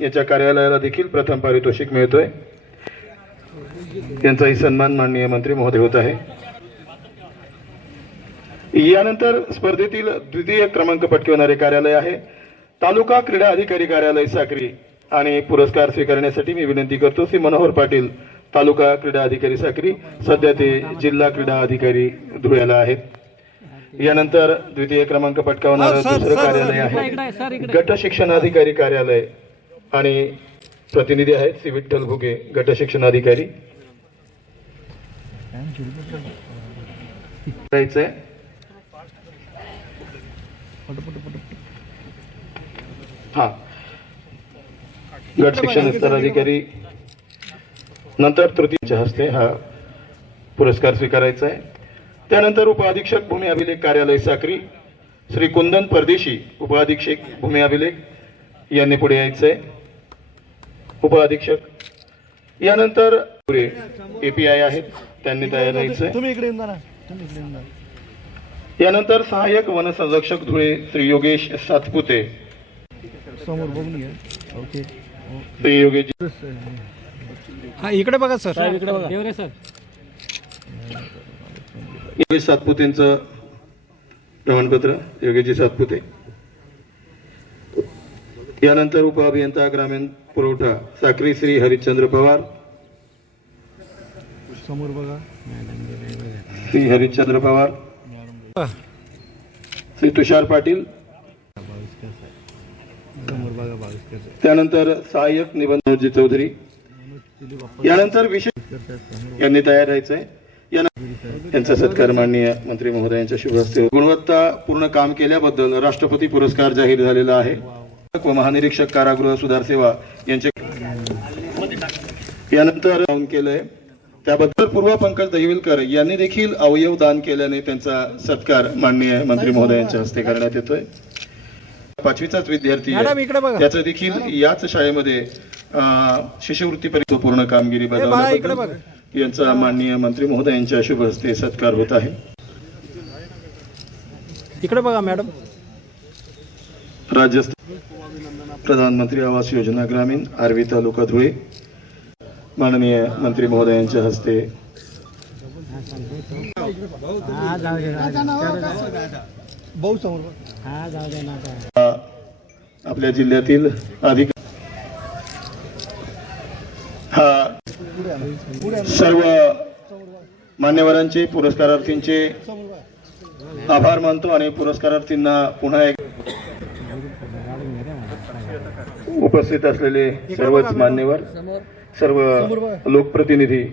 याच्या कार्यालयाला देखील प्रथम पारितोषिक मिळतोय. यांचाही सन्मान माननीय मंत्री महोदय होत आहे. यानंतर स्पर्धेतील द्वितीय क्रमांक पटकावणारे कार्यालय आहे. तालुका क्रीडा अधिकारी कार्यालय साक्री आणि पुरस्कार स्वीकारण्यासाठी मी विनंती करतो श्री मनोहर पाटील तालुका क्रीडा अधिकारी साक्री. सध्या ते जिल्हा क्रीडा अधिकारी धुळ्याला आहेत. यानंतर द्वितीय क्रमांक पटकावणारं दुसरं कार्यालय आहे. गट शिक्षणाधिकारी कार्यालय. आणि प्रतिनिधी आहेत श्री विठ्ठल भुगे गट शिक्षणाधिकारी. हा. गट शिक्षण स्तराधिकारी नंतर तृतीयच्या हस्ते हा पुरस्कार स्वीकारायचा आहे त्यानंतर उपअधीक्षक भूमी अभिलेख कार्यालय साक्री. श्री कुंदन परदेशी उपअधीक्षक भूमी अभिलेख यांनी पुढे यायचं आहे उपअधीक्षक. यानंतर पुढे एपीआय आहेत त्यांनी तयार जा यानंतर सहाय्यक वनसंरक्षक धुळे श्री योगेश सातपुते. श्री योगेश हा इकडे बघा सर. इकडे बघा. देवरे सर. योगेश सातपुतेंचं प्रमाणपत्र योगेशजी सातपुते. यानंतर उपअभियंता ग्रामीण पुरवठा. साक्री श्री हरिश्चंद्र पवार. समोर बघा. श्री हरिश्चंद्र पवार. श्री तुषार पाटील. त्यानंतर सहाय्यक निबंधजी चौधरी. यानंतर विशेष यांनी तयार राहायचंय. यांचा सत्कार माननीय मंत्री महोदयांच्या शुभ हस्ते गुणवत्ता पूर्ण काम केल्याबद्दल राष्ट्रपती पुरस्कार जाहीर झालेला आहे. व महानिरीक्षक कारागृह सुधार सेवा यांचे यानंतर केलंय. त्याबद्दल पूर्व पंकज दहिविलकर यांनी देखील अवयव दान केल्याने त्यांचा सत्कार माननीय मंत्री महोदयांच्या हस्ते करण्यात येतोय. पाचवीचाच विद्यार्थी त्याचं देखील याच शाळेमध्ये शिष्यवृत्ती परीक्षा पूर्ण कामगिरी बजावल्याबद्दल यांचा माननीय मंत्री महोदयांच्या शुभ हस्ते सत्कार होत आहे. इकडे बघा मॅडम. राज्य प्रधानमंत्री आवास योजना ग्रामीण आर्वी तालुका धुळे. माननीय मंत्री महोदयांच्या हस्ते. आपल्या जिल्ह्यातील अधिक हा सर्व मान्यवरांचे पुरस्कारार्थींचे आभार मानतो आणि पुरस्कारार्थींना पुन्हा एक उपस्थित असलेले सर्वच मान्यवर सर्व लोकप्रतिनिधी